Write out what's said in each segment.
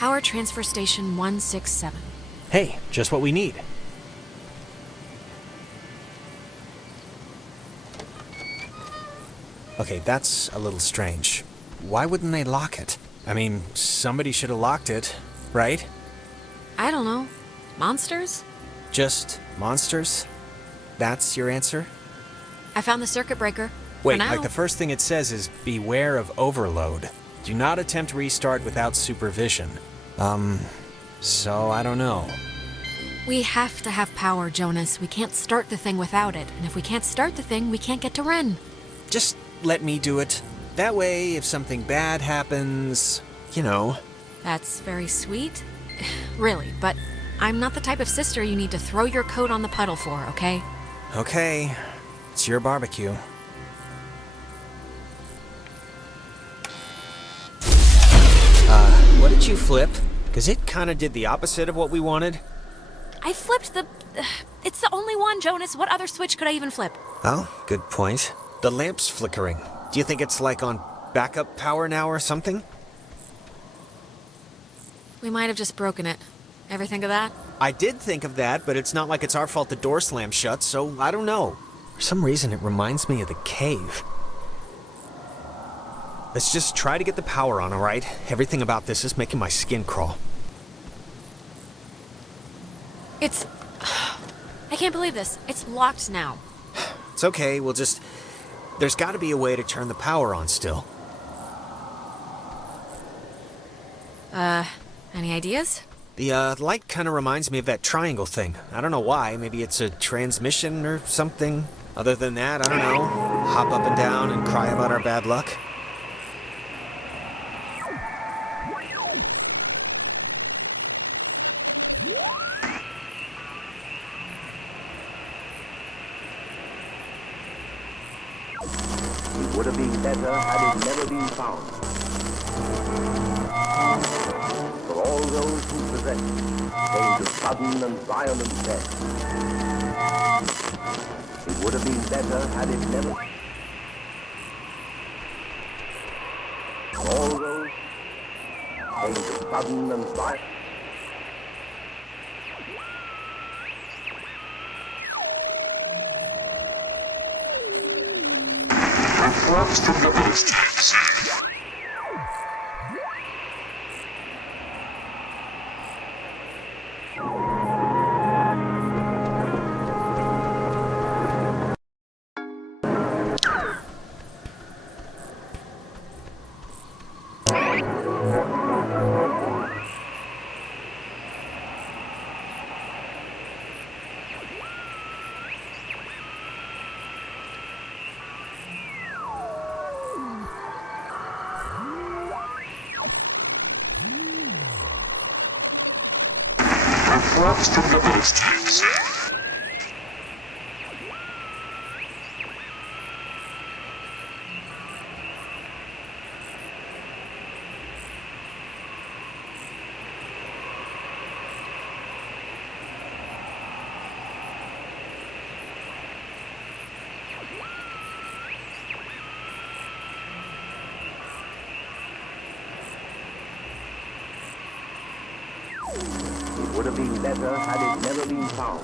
Power Transfer Station 167. Hey, just what we need. Okay, that's a little strange. Why wouldn't they lock it? I mean, somebody should have locked it, right? I don't know. Monsters? Just monsters? That's your answer? I found the circuit breaker. Wait, For now. like the first thing it says is, beware of overload. Do not attempt restart without supervision. So I don't know. We have to have power, Jonas. We can't start the thing without it. And if we can't start the thing, we can't get to Ren. Just let me do it. That way, if something bad happens, you know. That's very sweet. Really, but I'm not the type of sister you need to throw your coat on the puddle for, okay? Okay, it's your barbecue. What did you flip? Because it kind of did the opposite of what we wanted. I flipped the... it's the only one, Jonas. What other switch could I even flip? Oh, good point. The lamp's flickering. Do you think it's like on backup power now or something? We might have just broken it. Ever think of that? I did think of that, but it's not like it's our fault the door slammed shut, so I don't know. For some reason, it reminds me of the cave. Let's just try to get the power on, all right? Everything about this is making my skin crawl. It's... I can't believe this. It's locked now. It's okay, we'll just... There's gotta be a way to turn the power on still. Any ideas? The, light kinda reminds me of that triangle thing. I don't know why, maybe it's a transmission or something. Other than that, I don't know. Hop up and down and cry about our bad luck. It would have been better had it never been found. For all those who possess it came to sudden and violent death. It would have been better had it never... For all those came to sudden and violent... Reports from the base tapes. Reports from the base tapes. It would have been better had it never been found.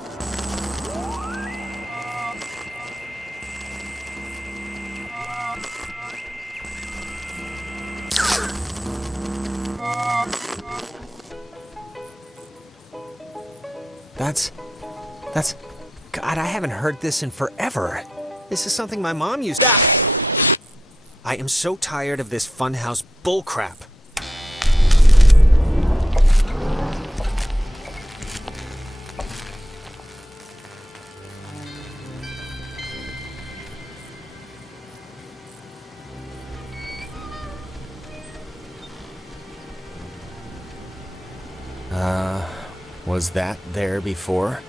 That's... God, I haven't heard this in forever. This is something my mom used to... I am so tired of this funhouse bullcrap. Was that there before?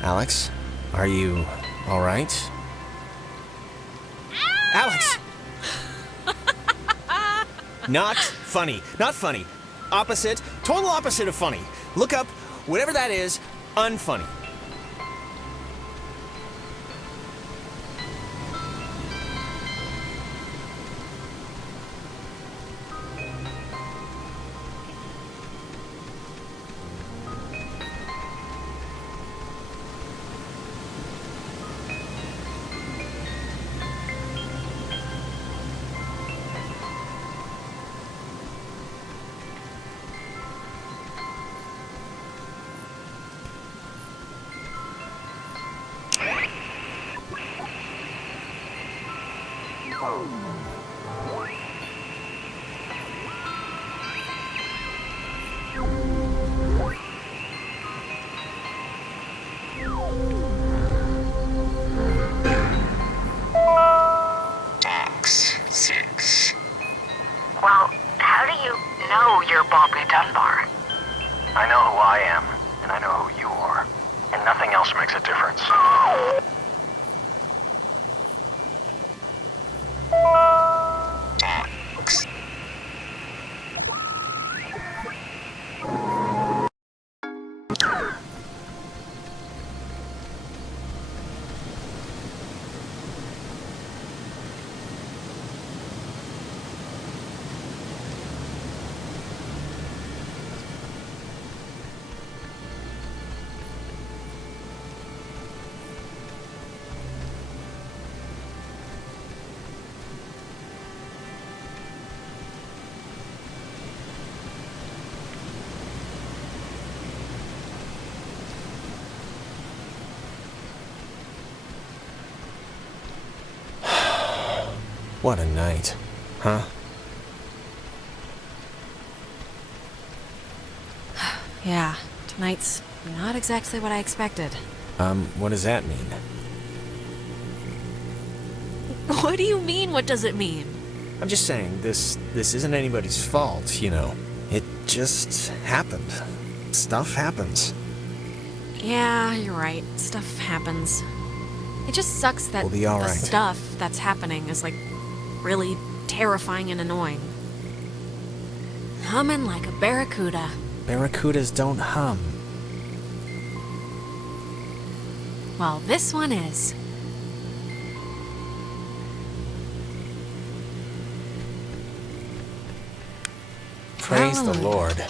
Alex, are you all right? Alex! Not funny. Not funny. Opposite. Total opposite of funny. Look up whatever that is, unfunny. Box 6. Well, how do you know you're Bobby Dunbar? I know who I am, and I know who you are, and nothing else makes a difference. Box. What a night. Huh? Yeah, tonight's not exactly what I expected. What does that mean? What do you mean, what does it mean? I'm just saying, this isn't anybody's fault, you know. It just happened. Stuff happens. Yeah, you're right. Stuff happens. It just sucks that We'll be all the right. stuff that's happening is, like, really terrifying and annoying. Humming like a barracuda. Barracudas don't hum. Well, this one is. Praise the Hallelujah. Lord.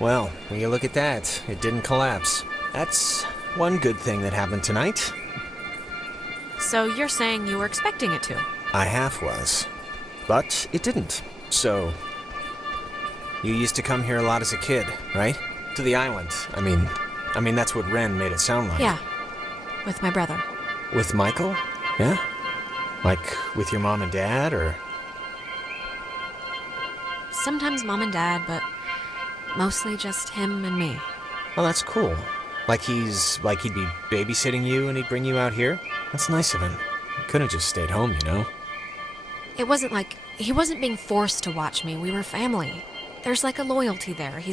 Well, when you look at that, it didn't collapse. That's one good thing that happened tonight. So you're saying you were expecting it to? I half was. But it didn't. So, you used to come here a lot as a kid, right? To the island. I mean that's what Ren made it sound like. Yeah. With my brother. With Michael? Yeah? Like with your mom and dad, or? Sometimes mom and dad, but mostly just him and me. Oh, that's cool. Like he'd be babysitting you and he'd bring you out here? That's nice of him. He could have just stayed home, you know? It wasn't like he wasn't being forced to watch me. We were family. There's like a loyalty there. He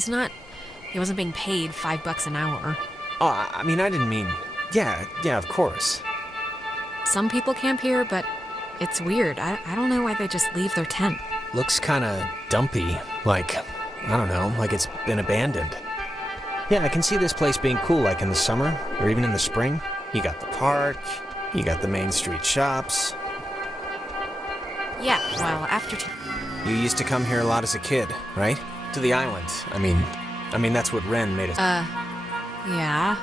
wasn't being paid $5 an hour. Oh, I didn't mean... Yeah, of course. Some people camp here, but it's weird. I don't know why they just leave their tent. Looks kinda dumpy. Like, I don't know, like it's been abandoned. Yeah, I can see this place being cool, like in the summer, or even in the spring. You got the park, you got the main street shops. Yeah, well, after You used to come here a lot as a kid, right? To the island. I mean that's what Ren made it. yeah.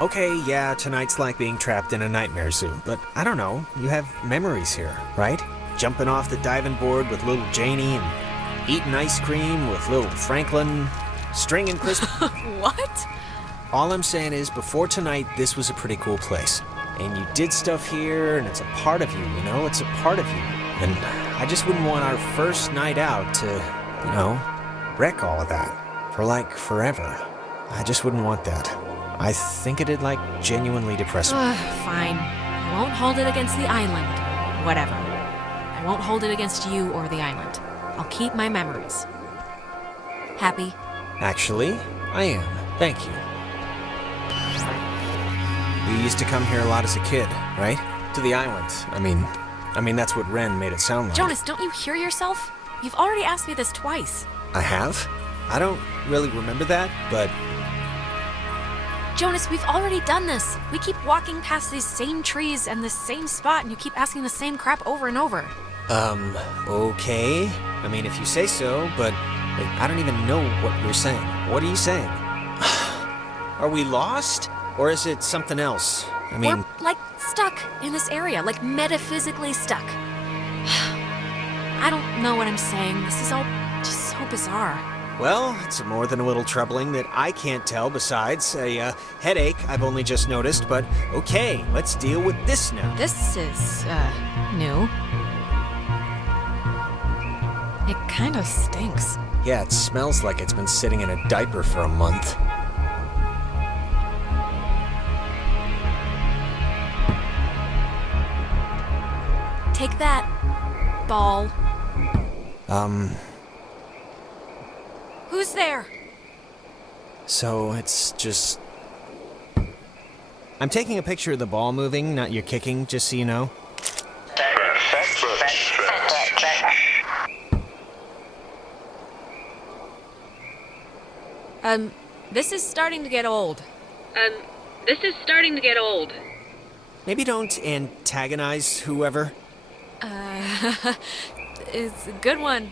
Okay, yeah, tonight's like being trapped in a nightmare zoo, but I don't know, you have memories here, right? Jumping off the diving board with little Janie and eating ice cream with little Franklin, stringing Christmas. What? All I'm saying is, before tonight, this was a pretty cool place. And you did stuff here, and it's a part of you, you know? It's a part of you. And I just wouldn't want our first night out to, you know, wreck all of that. For like, forever. I just wouldn't want that. I think it'd, like, genuinely depress me. Fine. I won't hold it against the island. Whatever. I won't hold it against you or the island. I'll keep my memories. Happy? Actually, I am. Thank you. You used to come here a lot as a kid, right? To the island. I mean that's what Ren made it sound like. Jonas, don't you hear yourself? You've already asked me this twice. I have? I don't really remember that, but Jonas, we've already done this. We keep walking past these same trees and this same spot, and you keep asking the same crap over and over. Okay. I mean, if you say so, but I don't even know what you're saying. What are you saying? Are we lost? Or is it something else? I mean... We're, like, stuck in this area, like metaphysically stuck. I don't know what I'm saying. This is all just so bizarre. Well, it's more than a little troubling that I can't tell besides a headache I've only just noticed, but okay, let's deal with this now. This is, new. It kind of stinks. Yeah, it smells like it's been sitting in a diaper for a month. Take that, ball. Who's there? So it's just... I'm taking a picture of the ball moving, not your kicking, just so you know. This is starting to get old. Maybe don't antagonize whoever. It's a good one.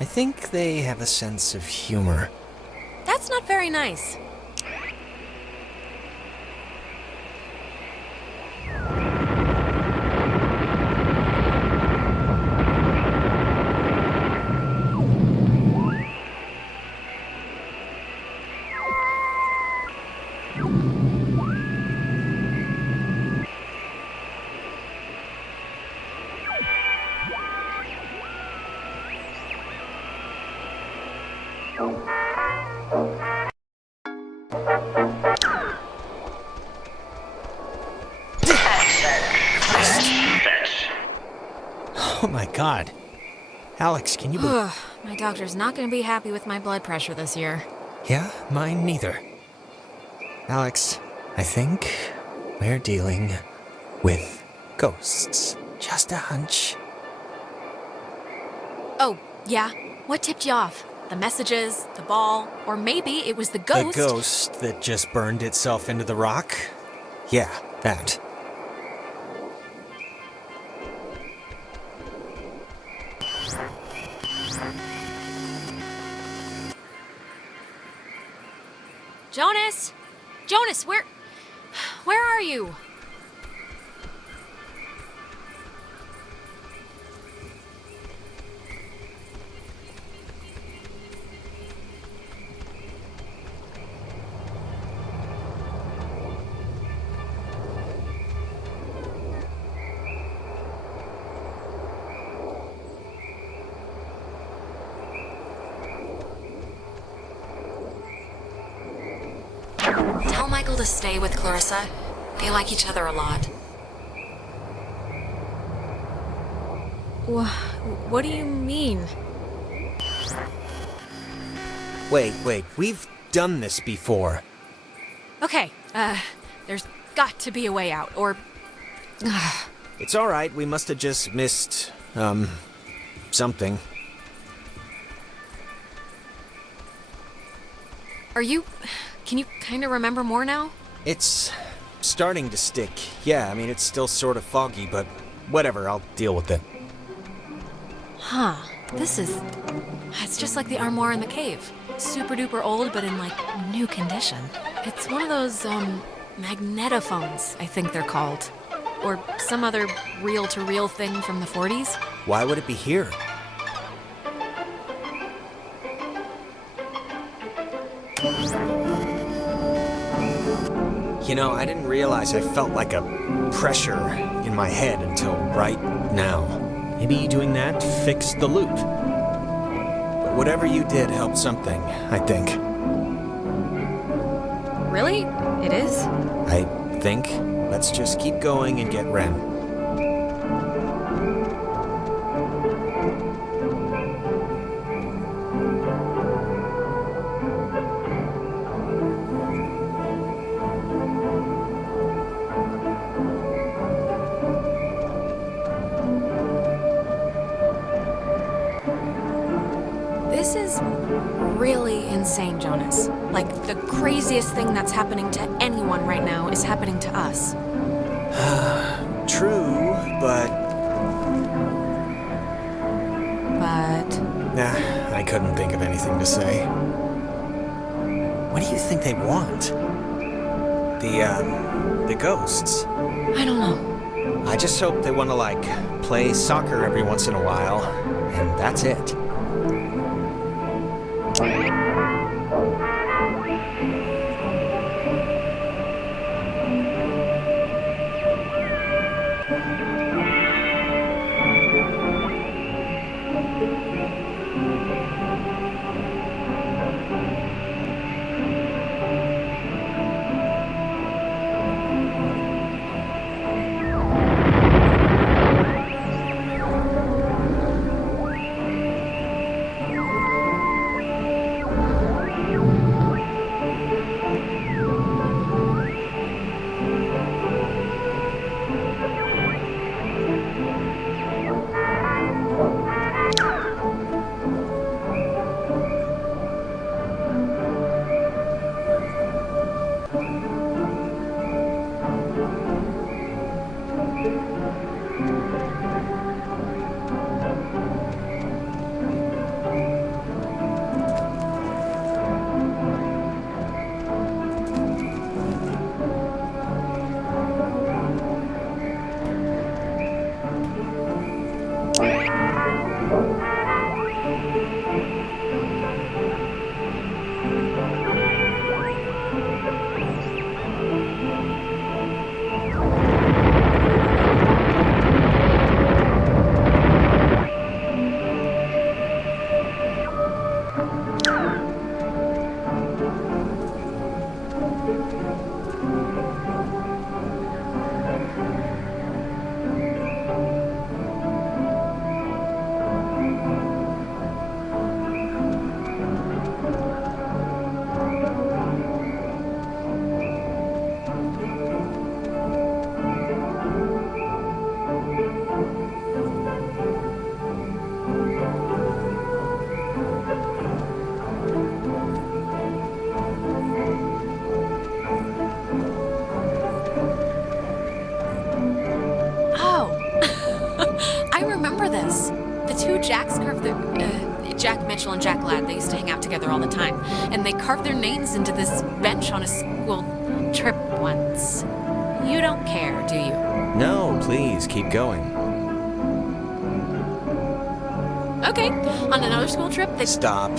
I think they have a sense of humor. That's not very nice. Oh my god. Alex, can you believe... My doctor's not going to be happy with my blood pressure this year. Yeah, mine neither. Alex, I think we're dealing with ghosts. Just a hunch. Oh, yeah? What tipped you off? The messages, the ball, or maybe it was the ghost? The ghost that just burned itself into the rock? Yeah, that. Jonas! Jonas, where are you? Tell Michael to stay with Clarissa. They like each other a lot. What do you mean? Wait, we've done this before. Okay, there's got to be a way out, or... It's alright, we must have just missed, something. Can you kind of remember more now? It's starting to stick. Yeah, I mean, it's still sort of foggy, but whatever, I'll deal with it. Huh. It's just like the armoire in the cave. Super duper old, but in, like, new condition. It's one of those, magnetophones, I think they're called. Or some other reel-to-reel thing from the 40s. Why would it be here? You know, I didn't realize I felt like a pressure in my head until right now. Maybe doing that fixed the loop. But whatever you did helped something, I think. Really? It is? I think. Let's just keep going and get Ren. This is really insane, Jonas. Like, the craziest thing that's happening to anyone right now is happening to us. True, but... But... Nah, I couldn't think of anything to say. What do you think they want? The ghosts. I don't know. I just hope they want to, like, play soccer every once in a while, and that's it. Jack Mitchell and Jack Ladd, they used to hang out together all the time, and they carved their names into this bench on a school trip once. You don't care, do you? No, please, keep going. Okay, on another school trip, they... Stop.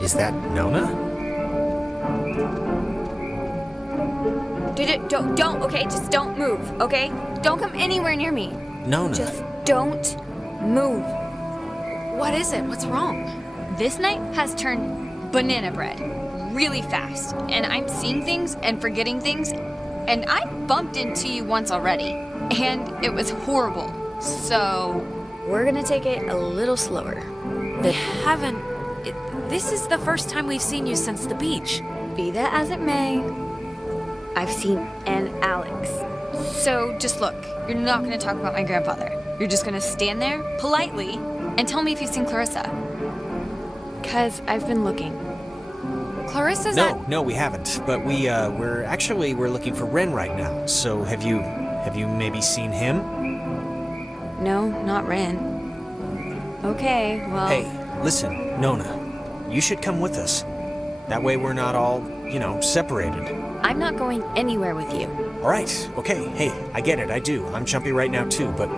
Is that Nona? Don't, okay? Just don't move, okay? Don't come anywhere near me. Nona. Just don't move. What is it? What's wrong? This night has turned banana bread really fast, and I'm seeing things and forgetting things, and I bumped into you once already, and it was horrible. So, we're gonna take it a little slower. We haven't... This is the first time we've seen you since the beach. Be that as it may, I've seen an Alex. So just look, you're not gonna talk about my grandfather. You're just gonna stand there, politely, and tell me if you've seen Clarissa. 'Cause I've been looking. Clarissa's No, we haven't. But we're looking for Ren right now. So have you maybe seen him? No, not Ren. Okay, well... Hey, listen, Nona. You should come with us. That way we're not all, separated. I'm not going anywhere with you. All right, okay. Hey, I get it, I do. I'm jumpy right now too, but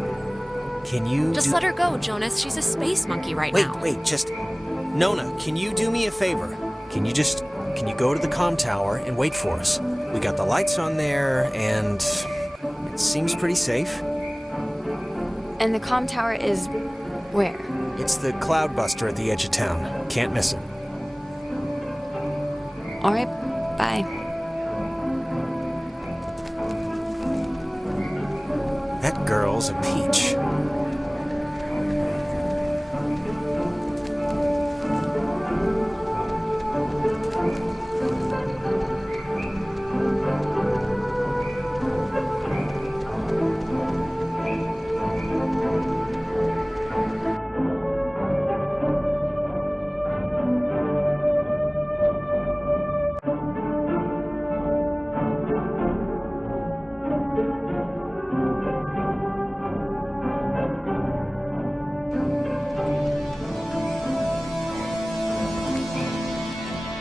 can you Just let her go, Jonas. She's a space monkey right now. Wait, just... Nona, can you do me a favor? Can you go to the comm tower and wait for us? We got the lights on there, and it seems pretty safe. And the comm tower is where? It's the Cloudbuster at the edge of town. Can't miss it. All right, bye. That girl's a peach.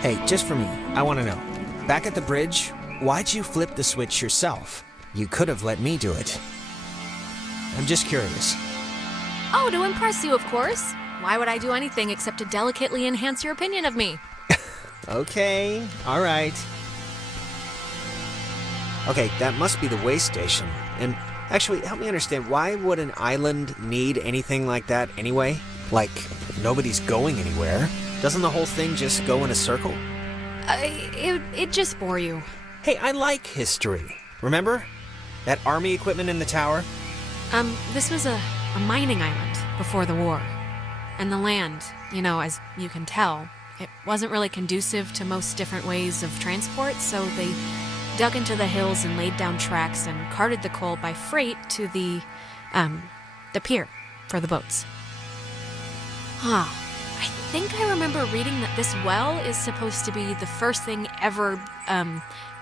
Hey, just for me, I want to know. Back at the bridge, why'd you flip the switch yourself? You could have let me do it. I'm just curious. Oh, to impress you, of course. Why would I do anything except to delicately enhance your opinion of me? Okay, all right. Okay, that must be the way station. And actually, help me understand, why would an island need anything like that anyway? Like, nobody's going anywhere. Doesn't the whole thing just go in a circle? It just bore you. Hey, I like history. Remember? That army equipment in the tower? This was a mining island before the war. And the land, as you can tell, it wasn't really conducive to most different ways of transport, so they dug into the hills and laid down tracks and carted the coal by freight to the pier for the boats. Huh. I think I remember reading that this well is supposed to be the first thing ever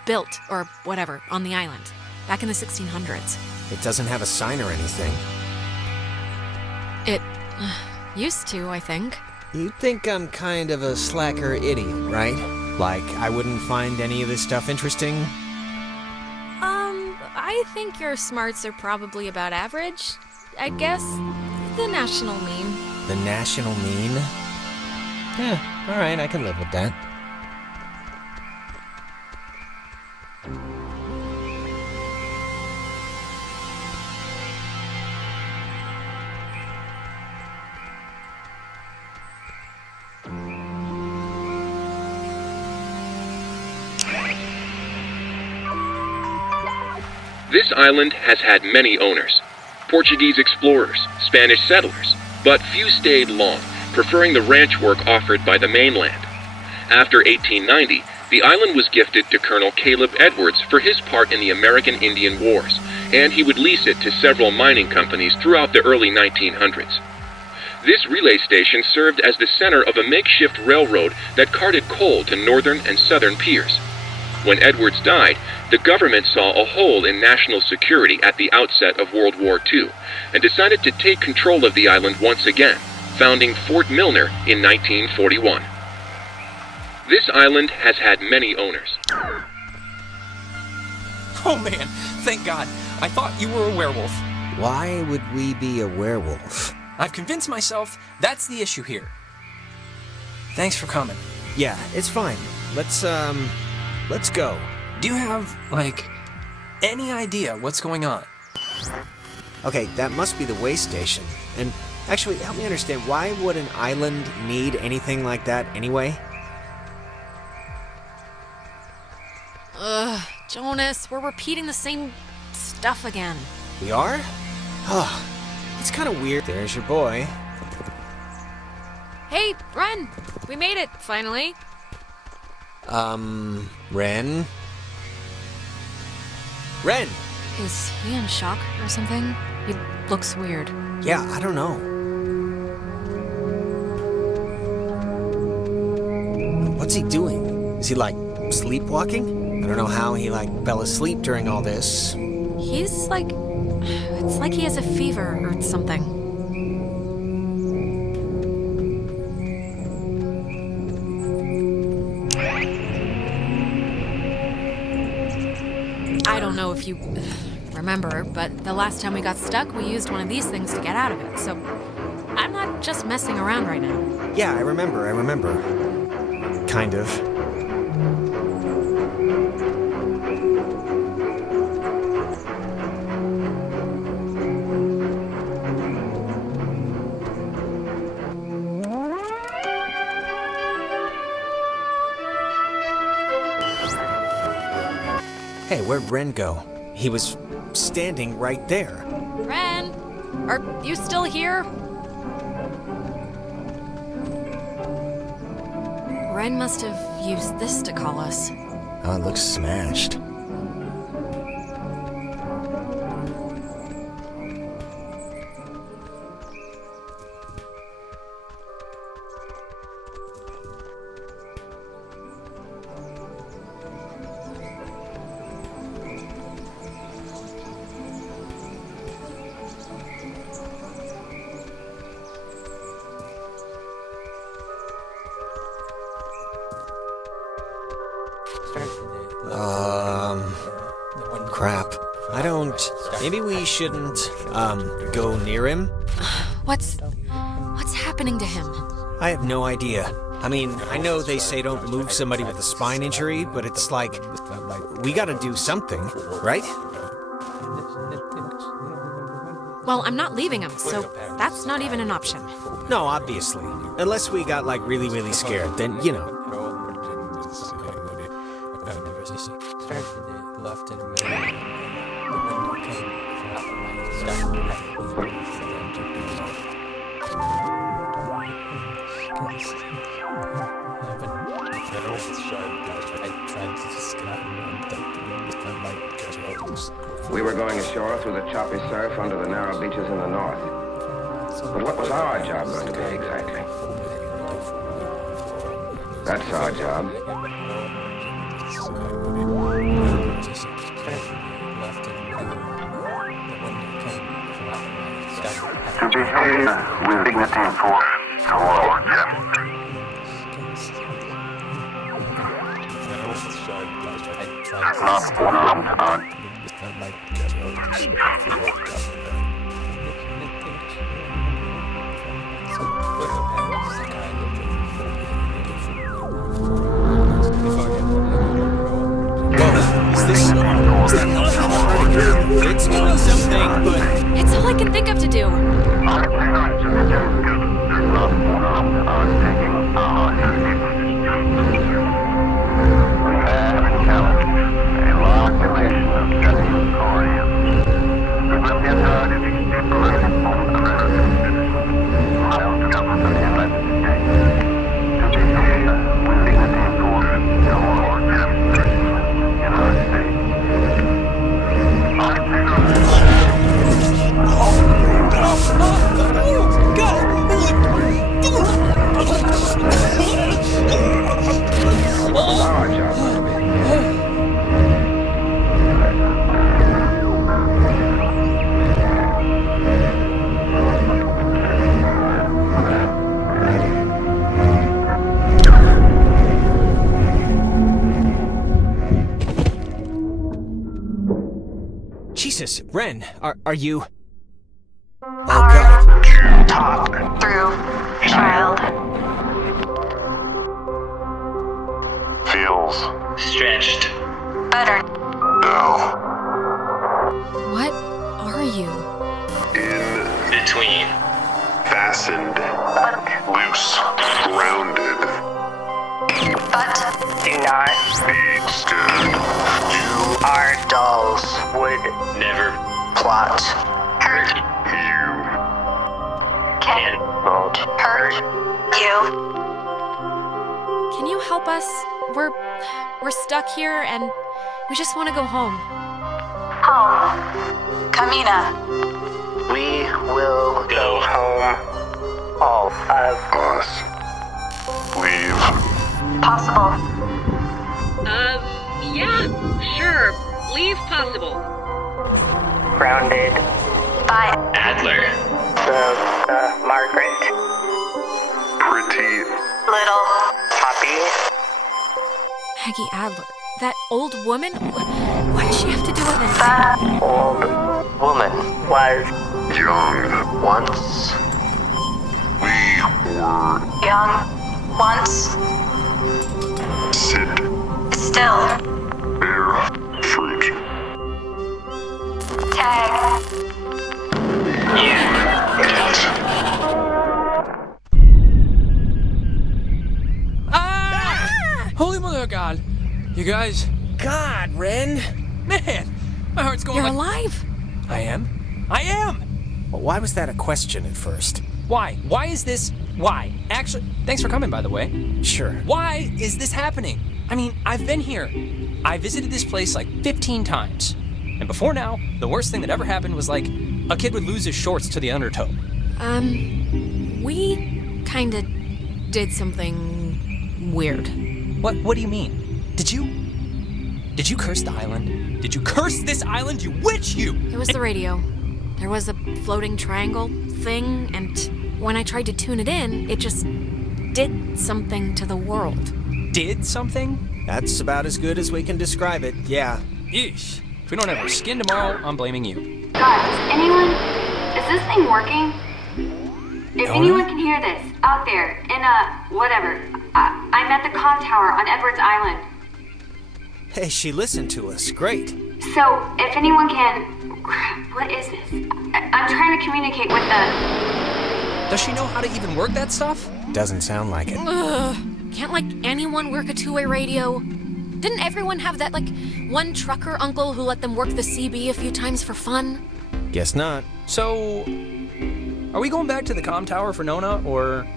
built, or whatever, on the island, back in the 1600s. It doesn't have a sign or anything. It used to, I think. You think I'm kind of a slacker idiot, right? Like, I wouldn't find any of this stuff interesting? I think your smarts are probably about average. I guess the national mean. The national mean? Yeah, alright, I can live with that. This island has had many owners. Portuguese explorers, Spanish settlers, but few stayed long, preferring the ranch work offered by the mainland. After 1890, the island was gifted to Colonel Caleb Edwards for his part in the American Indian Wars, and he would lease it to several mining companies throughout the early 1900s. This relay station served as the center of a makeshift railroad that carted coal to northern and southern piers. When Edwards died, the government saw a hole in national security at the outset of World War II and decided to take control of the island once again, founding Fort Milner in 1941. This island has had many owners. Oh man, thank God. I thought you were a werewolf. Why would we be a werewolf? I've convinced myself that's the issue here. Thanks for coming. Yeah, it's fine. Let's go. Do you have, any idea what's going on? Okay, that must be the way station. And actually, help me understand, why would an island need anything like that anyway? Jonas, we're repeating the same stuff again. We are? Oh, it's kind of weird. There's your boy. Hey, Ren! We made it, finally. Ren? Ren! Is he in shock or something? He looks weird. Yeah, I don't know. What's he doing? Is he, sleepwalking? I don't know how he, fell asleep during all this. He's it's like he has a fever or something. I don't know if you remember, but the last time we got stuck, we used one of these things to get out of it, so I'm not just messing around right now. Yeah, I remember. Kind of. Hey, where'd Ren go? He was standing right there. Ren, are you still here? Ren must have used this to call us. Oh, it looks smashed. Crap. I don't... Maybe we shouldn't, go near him? What's happening to him? I have no idea. I mean, I know they say don't move somebody with a spine injury, but it's like, we gotta do something, right? Well, I'm not leaving him, so that's not even an option. No, obviously. Unless we got, like, really, really scared, then, you know. We were going ashore through the choppy surf under the narrow beaches in the north. But what was our job going to be exactly? That's our job. To behave with dignity for toward them. Not armed on. Is that helpful? It's doing something, but... It's all I can think of to do. Jesus, Ren, are you... Oh, God. Talk through, child. Feels Stretched. Better. now What are you? in Between. fastened, loose, grounded. But do not. Be scared. You Our dolls Would never plot. Hurt you can not hurt you. Can you help us? We're stuck here and we just want to go home. Home. Kamina. we will go home. All of us. Leave. possible. Yeah, sure. Leave possible. Grounded. By Adler. the Margaret. Pretty Little. Poppy. Peggy Adler. That old woman? What does she have to do with it? The old woman was young. once We were young. Once. sit Still. bear fruit. Tag. Holy mother of God! You guys, God, Ren! man, My heart's going You're like... alive? I am? I am! Well, why was that a question at first? Why? Why is this... Why? Actually, thanks for coming, by the way. Sure. Why is this happening? I mean, I've been here. I visited this place like 15 times. And before now, the worst thing that ever happened was like a kid would lose his shorts to the undertow. We kinda did something weird. What do you mean? Did you curse the island? Did you curse this island, you witch, you? It was the radio. There was a floating triangle thing, and when I tried to tune it in, it just did something to the world. Did something? That's about as good as we can describe it, yeah. Yeesh. If we don't have our skin tomorrow, I'm blaming you. Guys, is this thing working? If anyone can hear this, out there, in whatever, I'm at the comm tower on Edwards Island. Hey, she listened to us. Great. So, if anyone can... What is this? I'm trying to communicate with the... Does she know how to even work that stuff? Doesn't sound like it. Ugh. Can't, like, anyone work a two-way radio? Didn't everyone have that, like, one trucker uncle who let them work the CB a few times for fun? Guess not. So, are we going back to the comm tower for Nona, or...?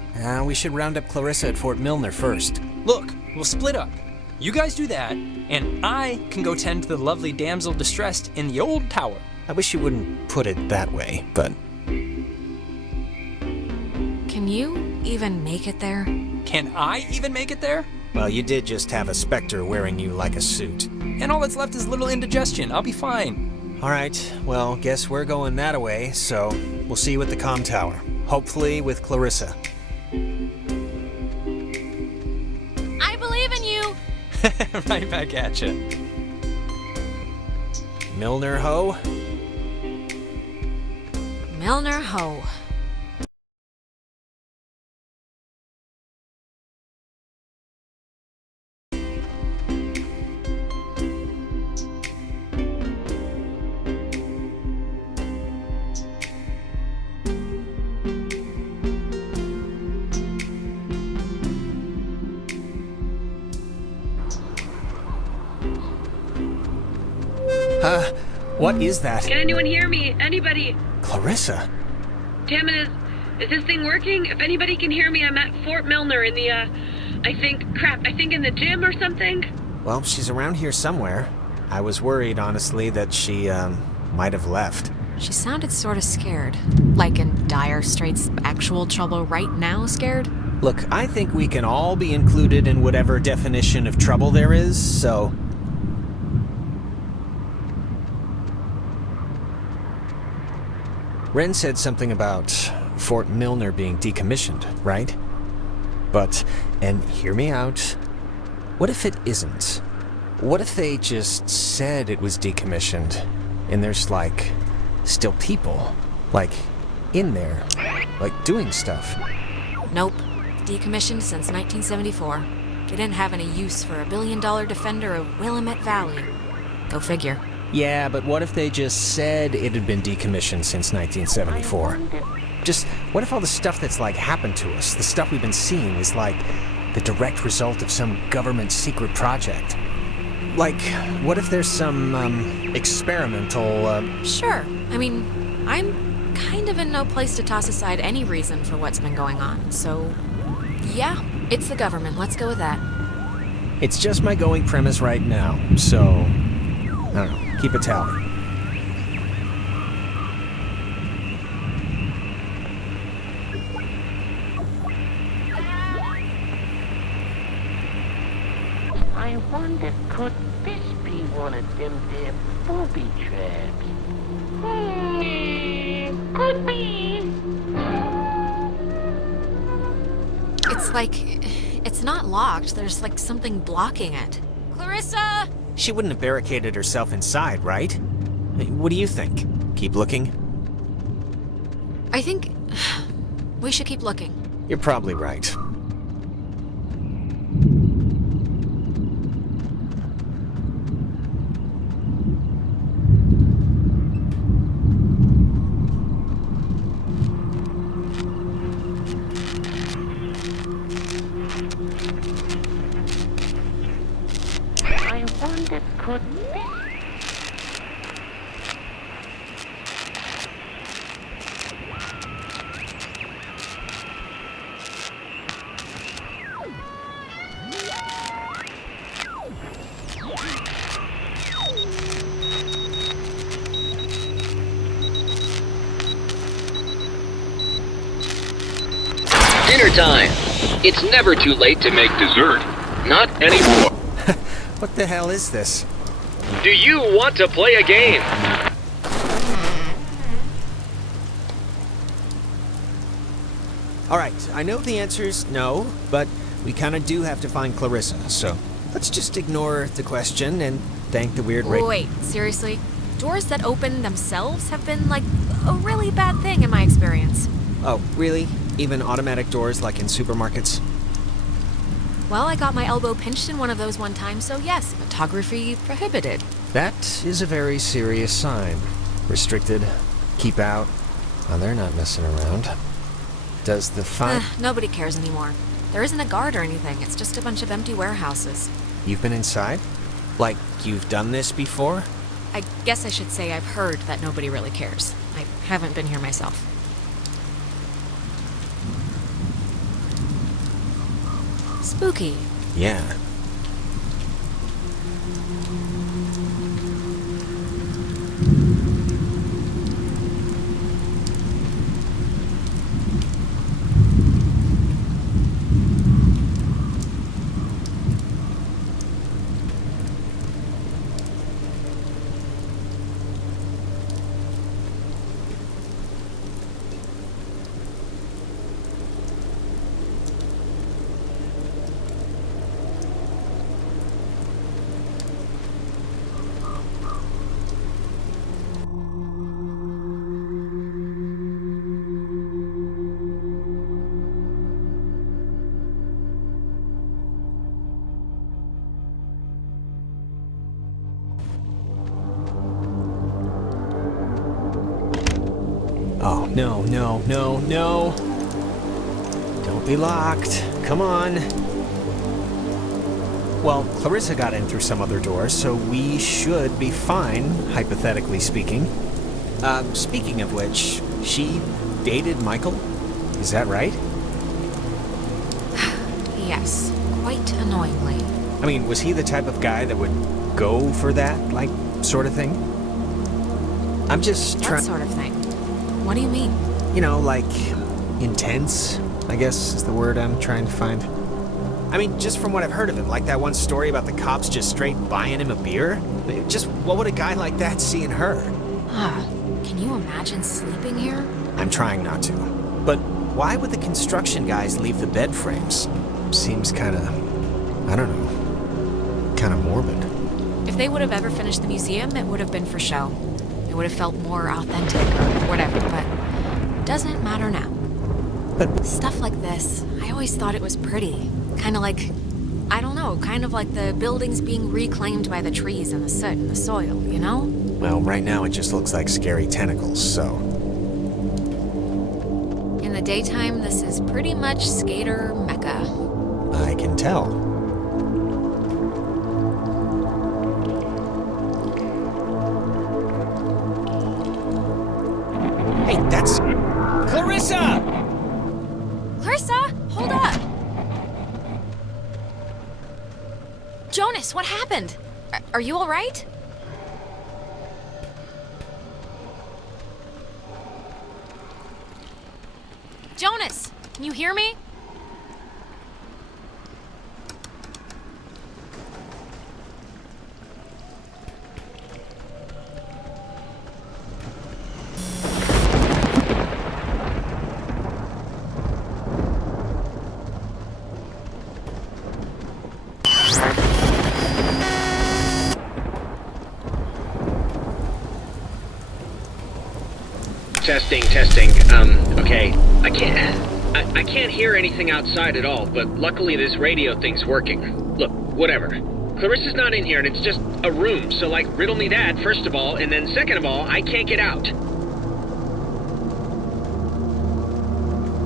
We should round up Clarissa at Fort Milner first. Look, we'll split up. You guys do that, and I can go tend to the lovely damsel distressed in the old tower. I wish you wouldn't put it that way, but... Can you even make it there? Can I even make it there? Well, you did just have a specter wearing you like a suit. And all that's left is a little indigestion. I'll be fine. All right, well, guess we're going that away, so we'll see you at the comm tower. Hopefully with Clarissa. I believe in you! Right back at you. Milner Ho? Milner Ho. What is that? Can anyone hear me? Anybody? Clarissa? Damn it, is this thing working? If anybody can hear me, I'm at Fort Milner in the, I think in the gym or something? Well, she's around here somewhere. I was worried, honestly, that she, might have left. She sounded sort of scared. Like in dire straits, actual trouble right now scared? Look, I think we can all be included in whatever definition of trouble there is, so... Ren said something about Fort Milner being decommissioned, right? But, and hear me out, what if it isn't? What if they just said it was decommissioned, and there's, like, still people, like, in there, like, doing stuff? Nope. Decommissioned since 1974. They didn't have any use for $1 billion defender of Willamette Valley. Go figure. Yeah, but what if they just said it had been decommissioned since 1974? Just, what if all the stuff that's, like, happened to us, the stuff we've been seeing, is, like, the direct result of some government secret project? Like, what if there's some, experimental, Sure. I mean, I'm kind of in no place to toss aside any reason for what's been going on, so... Yeah, it's the government. Let's go with that. It's just my going premise right now, so... I don't know. Keep a tally. I wonder, could this be one of them there booby traps? Could be. It's like... It's not locked. There's, like, something blocking it. Clarissa! She wouldn't have barricaded herself inside, right? What do you think? Keep looking? I think... we should keep looking. You're probably right. I wonder, could this... dinner time. It's never too late to make dessert. Not anymore. What the hell is this? Do you want to play a game? All right, I know the answer's no, but we kind of do have to find Clarissa, so let's just ignore the question and thank the weird Wait, seriously? Doors that open themselves have been, like, a really bad thing in my experience. Oh, really? Even automatic doors like in supermarkets? Well, I got my elbow pinched in one of those one time, so yes, photography prohibited. That is a very serious sign. Restricted, keep out. Oh, they're not messing around. Does the Nobody cares anymore. There isn't a guard or anything, it's just a bunch of empty warehouses. You've been inside? Like, you've done this before? I guess I should say I've heard that nobody really cares. I haven't been here myself. Spooky. Yeah. Oh, no, no, no, no. Don't be locked. Come on. Well, Clarissa got in through some other door, so we should be fine, hypothetically speaking. Speaking of which, she dated Michael? Is that right? Yes, quite annoyingly. I mean, was he the type of guy that would go for that, like, sort of thing? I'm just trying... That sort of thing? What do you mean? You know, like, intense, I guess is the word I'm trying to find. I mean, just from what I've heard of him, like that one story about the cops just straight buying him a beer. Just what would a guy like that see in her? Can you imagine sleeping here? I'm trying not to. But why would the construction guys leave the bed frames? Seems kinda, I don't know, kinda morbid. If they would have ever finished the museum, it would have been for show. It would have felt more authentic or whatever, but it doesn't matter now. But stuff like this, I always thought it was pretty. Kind of like, I don't know, kind of like the buildings being reclaimed by the trees and the soot and the soil, you know? Well, right now it just looks like scary tentacles, so... In the daytime, this is pretty much skater mecca. I can tell. Hey, that's... Clarissa! Clarissa, hold up! Jonas, what happened? Are you all right? Jonas, can you hear me? Testing. Okay. I can't hear anything outside at all, but luckily this radio thing's working. Look, whatever. Clarissa's not in here and it's just a room, so like, riddle me that, first of all, and then second of all, I can't get out.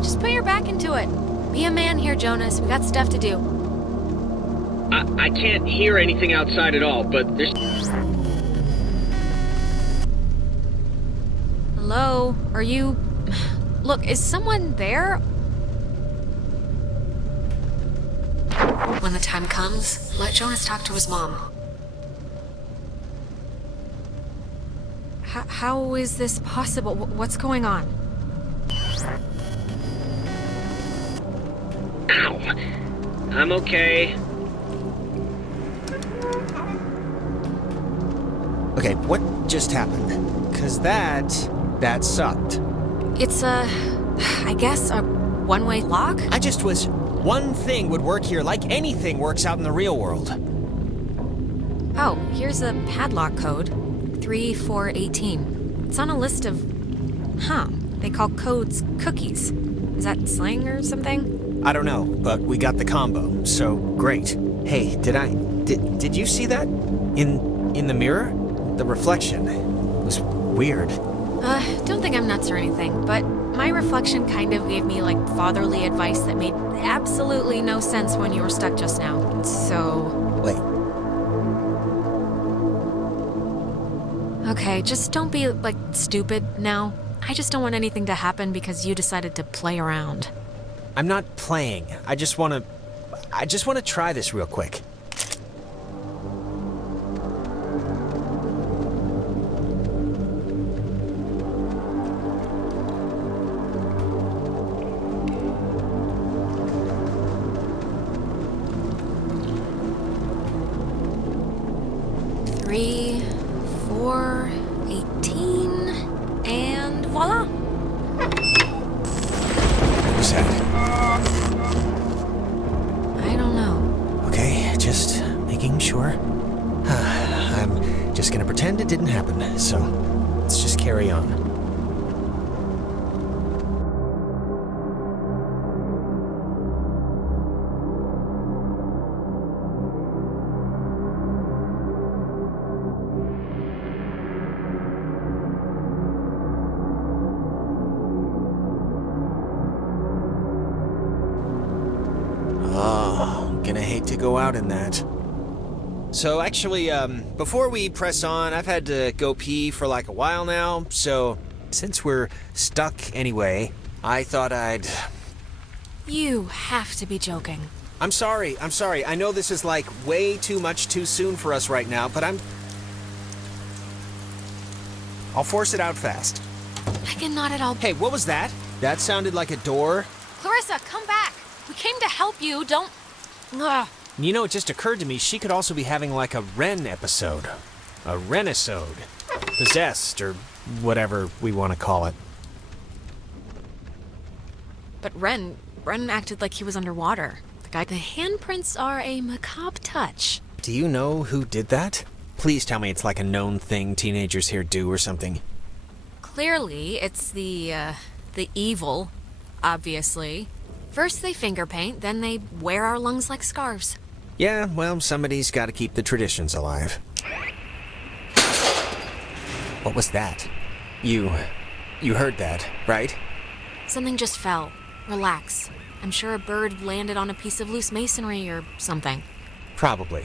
Just put your back into it. Be a man here, Jonas. We got stuff to do. I can't hear anything outside at all, but there's... Hello? Are you... Look, is someone there? When the time comes, let Jonas talk to his mom. How is this possible? What's going on? Ow. I'm okay. Okay, what just happened? 'Cause that sucked. It's I guess a one-way lock? I just wish one thing would work here like anything works out in the real world. Oh, here's a padlock code. 3418. It's on a list of... They call codes cookies. Is that slang or something? I don't know, but we got the combo, so great. Hey, did you see that? In the mirror? The reflection. It was weird. Don't think I'm nuts or anything, but my reflection kind of gave me, like, fatherly advice that made absolutely no sense when you were stuck just now. So... Wait. Okay, just don't be, like, stupid now. I just don't want anything to happen because you decided to play around. I'm not playing. I just want to try this real quick. Three, 4, 18, and voila! What was that? I don't know. Okay, just making sure. I'm just gonna pretend it didn't happen, so let's just carry on. Oh, gonna hate to go out in that. So actually, before we press on, I've had to go pee for like a while now, so since we're stuck anyway, I thought I'd... You have to be joking. I'm sorry. I know this is like way too much too soon for us right now, but I'll force it out fast. I cannot at all... Hey, what was that? That sounded like a door. Clarissa, come back! We came to help you, don't... Ugh. You know, it just occurred to me she could also be having like a Ren episode. A Renisode. Possessed, or whatever we want to call it. But Ren acted like he was underwater. The handprints are a macabre touch. Do you know who did that? Please tell me it's like a known thing teenagers here do or something. Clearly, it's the evil, obviously. First they finger paint, then they wear our lungs like scarves. Yeah, well, somebody's got to keep the traditions alive. What was that? You heard that, right? Something just fell. Relax. I'm sure a bird landed on a piece of loose masonry or something. Probably.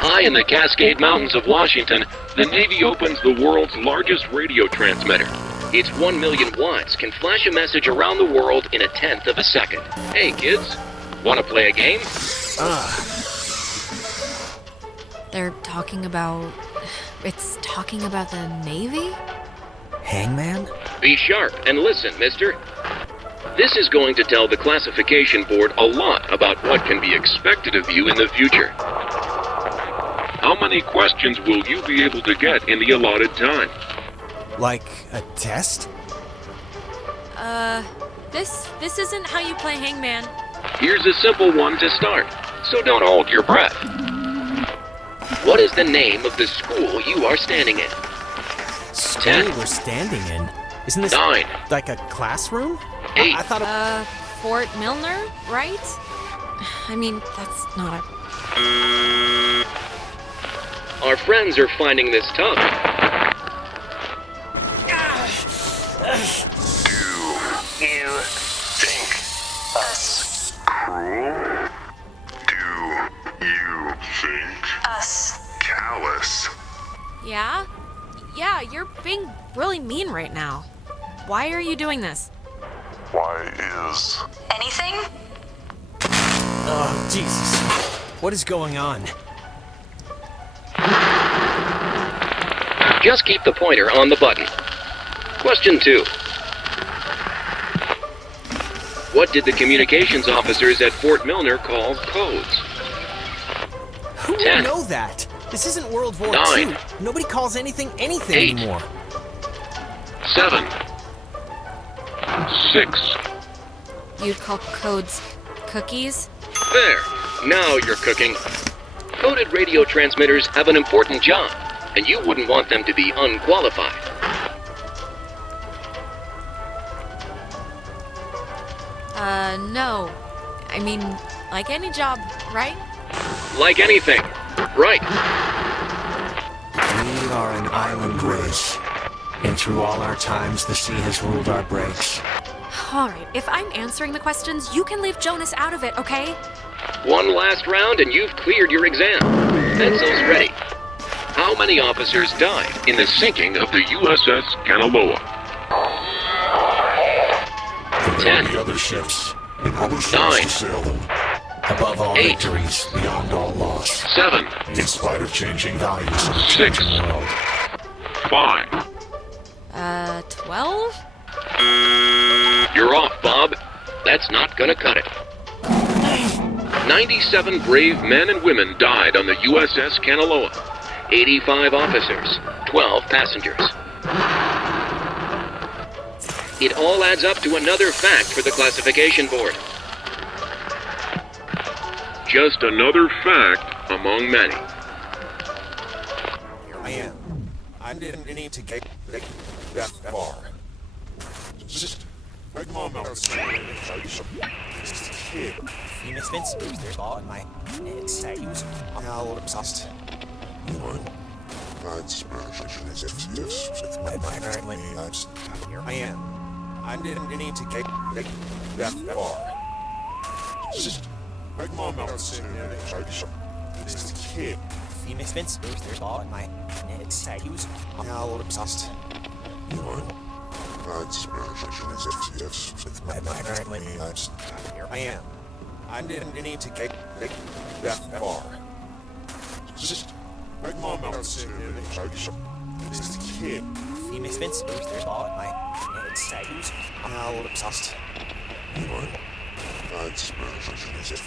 High in the Cascade Mountains of Washington, the Navy opens the world's largest radio transmitter. Its 1 million watts can flash a message around the world in 1/10 of a second. Hey kids, wanna play a game? They're talking about... It's talking about the Navy? Hangman? Be sharp and listen, mister. This is going to tell the classification board a lot about what can be expected of you in the future. How many questions will you be able to get in the allotted time? Like a test? This isn't how you play Hangman. Here's a simple one to start, so don't hold your breath. What is the name of the school you are standing in? School 10. we're standing in? Isn't this 9. like a classroom? 8. I thought Fort Milner, right? I mean, that's not a... Our friends are finding this tough. Do you think us cruel? Do you think Us. can Yeah, you're being really mean right now. Why are you doing this? Why is... Anything? Oh, Jesus. What is going on? Just keep the pointer on the button. Question 2. What did the communications officers at Fort Milner call codes? Who would 10. know that? This isn't World War 9. II. Nobody calls anything 8. anymore. 7. 6. You'd call codes cookies? There. Now you're cooking. Coded radio transmitters have an important job, and you wouldn't want them to be unqualified. No. I mean, like any job, right? Like anything. Right. We are an island race, and through all our times the sea has ruled our breaks. Alright, if I'm answering the questions, you can leave Jonas out of it, okay? One last round and you've cleared your exam. Pencils ready. How many officers died In the sinking of the USS Kanaloa. 10. The other ships, and others 9. to sail them. Above all 8. victories, beyond all loss. 7. In spite of changing values of the 6. changing world. 5. 12? You're off, Bob. That's not gonna cut it. 97 brave men and women died on the USS Kanaloa. 85 officers, 12 passengers. It all adds up to another fact for the classification board. Just another fact among many. Here I am. I didn't need to get that far. Just make mom out of this kid. You Miss Vince, there's all in my excuse. Now obsessed. One. I'd smash it as if with my apparently. Here I am. I didn't need to get that far. Just make mom out of this kid. You Miss Vince, there's all in my excuse. Now obsessed. One. I'd smash it as if with my apparently. Here I am. I didn't need to get that far. Just make mom out of this kid. You Miss Vince, there's all in my excuse. Now obsessed. One. I'd smash it as if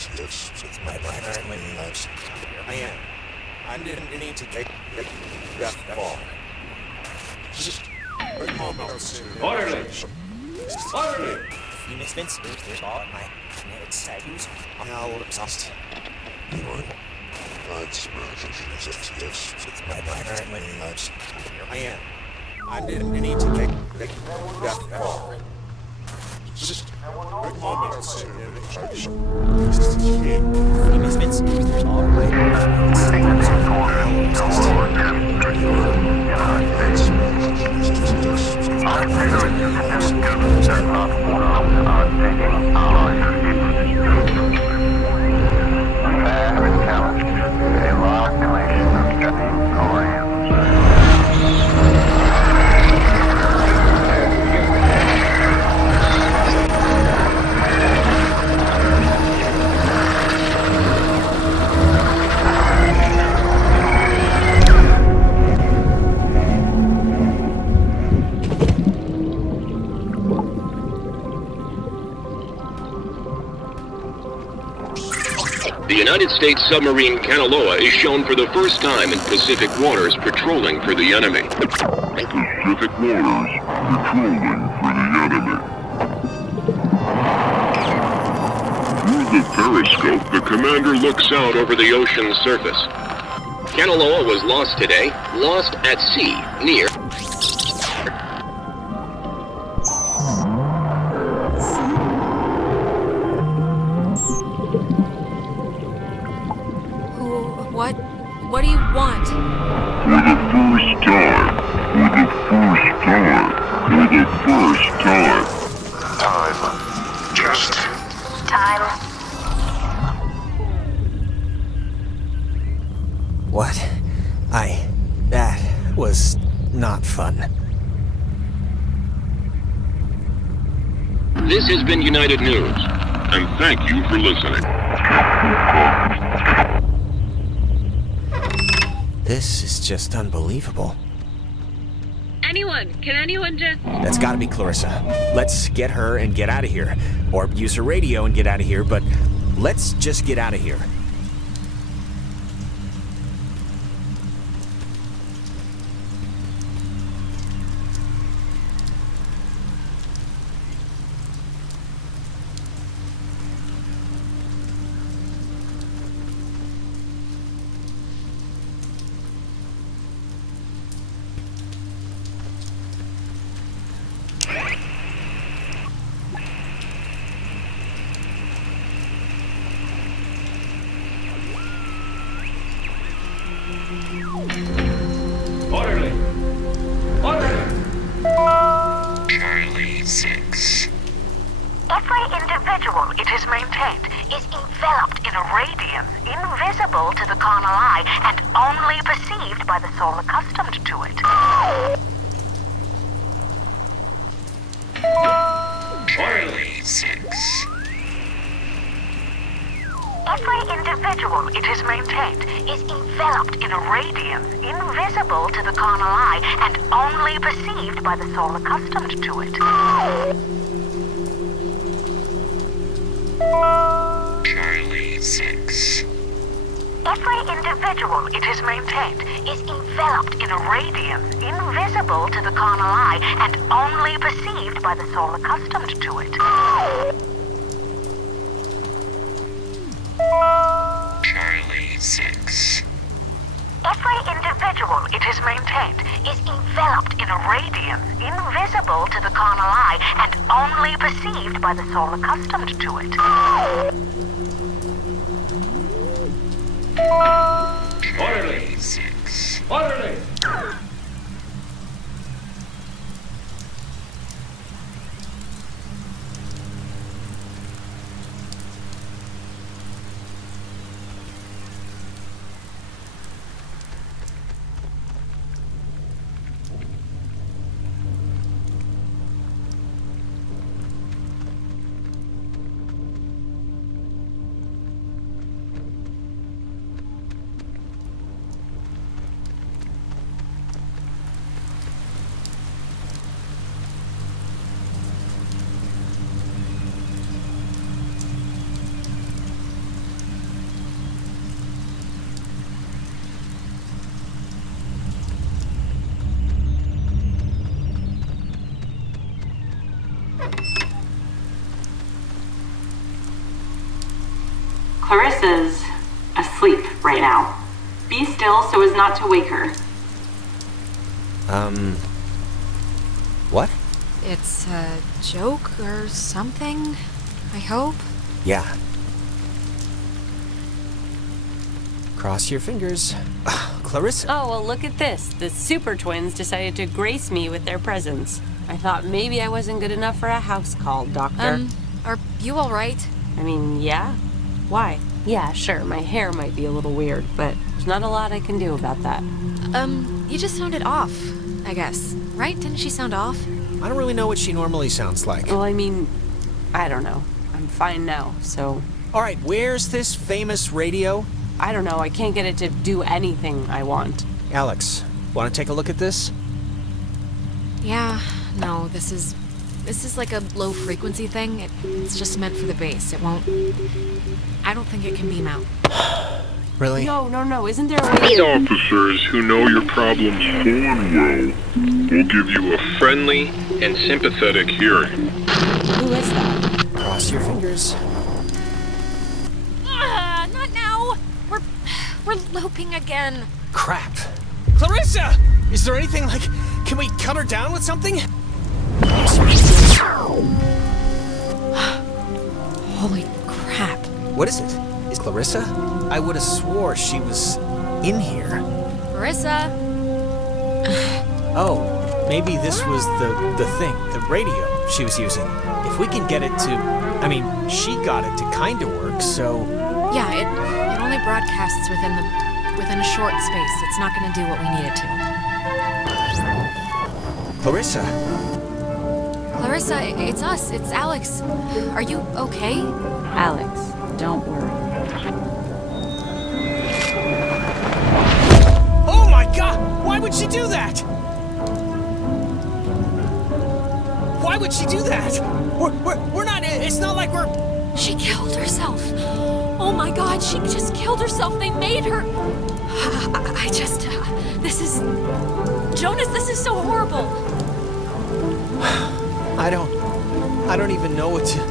with my apparently. Here I am. I didn't need to get that far. Just make mom out of this Orderly! Orderly! You Miss Vince, there's all in my excuse. Now obsessed. One. I'd smash it as if with my apparently. Here I am. I didn't need to get that far. Just make mom out of this kid. You Miss Vince, there's all in my excuse. The United States submarine Kanaloa is shown for the first time in Pacific waters patrolling for the enemy. Pacific waters patrolling for the enemy. Through the periscope, the commander looks out over the ocean's surface. Kanaloa was lost today, lost at sea, near... What do you want? For the first time. Time. Just. Time. What? That was not fun. This has been United News, and thank you for listening. This is just unbelievable. Can anyone just... That's gotta be Clarissa. Let's get her and get out of here. Or use her radio and get out of here, but let's just get out of here. Orderly! Orderly! Charlie 6. Every individual, it is maintained, is enveloped in a radiance invisible to the carnal eye and only perceived by the soul accustomed to it. Charlie 6. Every individual, it is maintained, is enveloped in a radiance invisible to the carnal eye and only perceived by the soul accustomed to it. Charlie 6. Every individual, it is maintained, is enveloped in a radiance invisible to the carnal eye and only perceived by the soul accustomed to it. Charlie 6. Every individual, it is maintained, is enveloped in a radiance invisible to the carnal eye and only perceived by the soul accustomed to it. Orderly! 6. Orderly! Clarissa's asleep right now. Be still so as not to wake her. What? It's a joke or something, I hope. Yeah. Cross your fingers. Clarissa. Oh, well, look at this. The Super Twins decided to grace me with their presence. I thought maybe I wasn't good enough for a house call, Doctor. Are you all right? I mean, yeah. Why? Yeah, sure, my hair might be a little weird, but there's not a lot I can do about that. You just sounded off, I guess. Right? Didn't she sound off? I don't really know what she normally sounds like. Well, I mean, I don't know. I'm fine now, so... All right, where's this famous radio? I don't know, I can't get it to do anything I want. Alex, want to take a look at this? Yeah, no, this is like a low frequency thing. It's just meant for the bass. It won't... I don't think it can beam out. Really? No, isn't there a way... The officers who know your problems full and well will give you a friendly and sympathetic hearing. Who is that? Cross your fingers. Not now! We're looping again. Crap. Clarissa! Is there anything like... Can we cut her down with something? Holy crap. What is it? Is Clarissa? I would have swore she was in here. Clarissa! Oh, maybe this was the thing, the radio she was using. If we can get it to... I mean, she got it to kind of work, so... Yeah, it only broadcasts within a short space. It's not going to do what we need it to. Clarissa. Clarissa, it's us. It's Alex. Are you okay? Alex, don't worry. Oh my god! Why would she do that? Why would she do that? We're not... It's not like we're... She killed herself. Oh my god, she just killed herself. They made her... This is... Jonas, this is so horrible. I don't even know what to...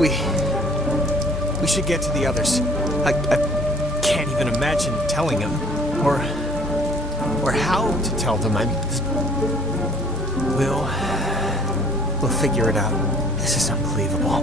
We should get to the others. I can't even imagine telling them. Or how to tell them. I mean... We'll figure it out. This is unbelievable.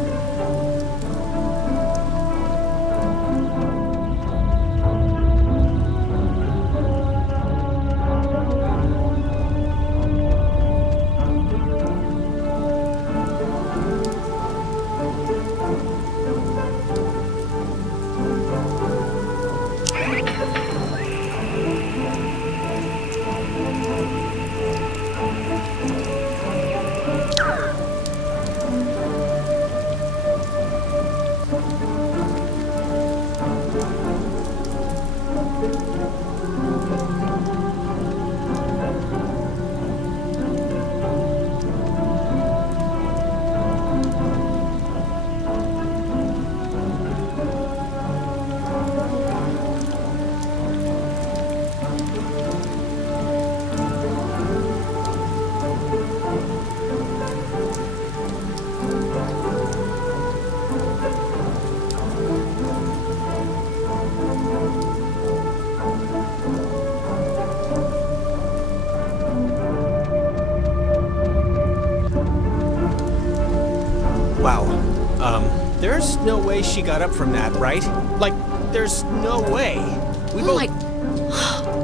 There's no way she got up from that, right? Like, there's no way.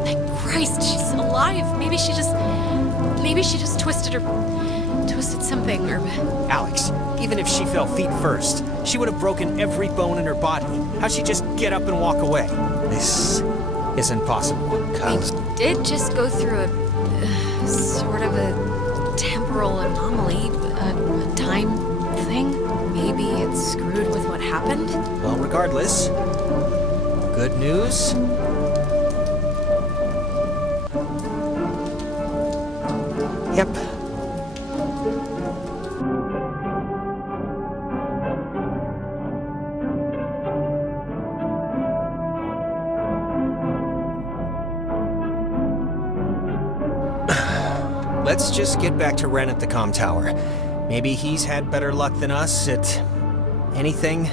Thank Christ, she's alive. Maybe she just twisted something, or... Alex, even if she fell feet first, she would have broken every bone in her body. How'd she just get up and walk away? This isn't possible. We did just go through a sort of a temporal anomaly, a time thing. Maybe it's screwed with what happened? Well, regardless, good news. Yep. Let's just get back to Ren at the comm tower. Maybe he's had better luck than us at anything.